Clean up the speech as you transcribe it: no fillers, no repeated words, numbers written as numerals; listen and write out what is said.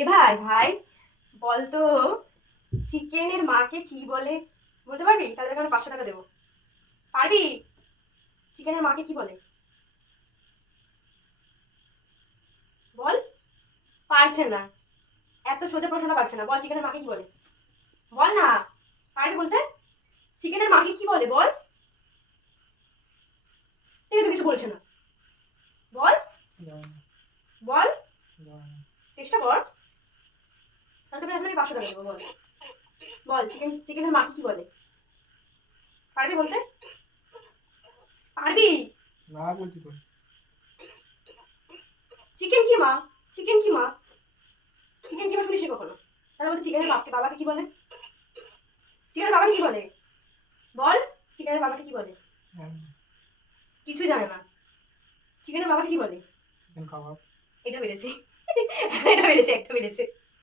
এ ভাই ভাই বল তো, চিকেনের মাকে কি বলে? বলতে পারবি? তাহলে তোকে আমি 500 টাকা দেবো। পারবি? চিকেনের মাকে কি বলে? বল। পারছে না। এত সোজা প্রশ্নটা পারছে না। বল চিকেনের মাকে কি বলে? বল না। পারবি বলতে? চিকেনের মাকে কি বলে বল? ঠিক আছে, কিছু বলছে না। বল। বল। চেষ্টা কর। তাহলে তোকে এখন আমি 500 টাকা দেবো। বল। বল চিকেনের মাকে কি বলে? পারবি বলতে? পারবি? না বলছি তো। চিকেন কি মা? চিকেন কি মা? চিকেন কি মা শুনিস কখনো? তাহলে বলতে চিকেনের বাবাকে কি বলে? চিকেনের বাবাকে কি বলে? বল। চিকেনের বাবাকে কি বলে? কিছুই জানে না। চিকেনের বাবাকে কি বলে? চিকেন কাবাব। এটা বেড়েছে। এটা বেড়েছে, একটা বেড়েছে।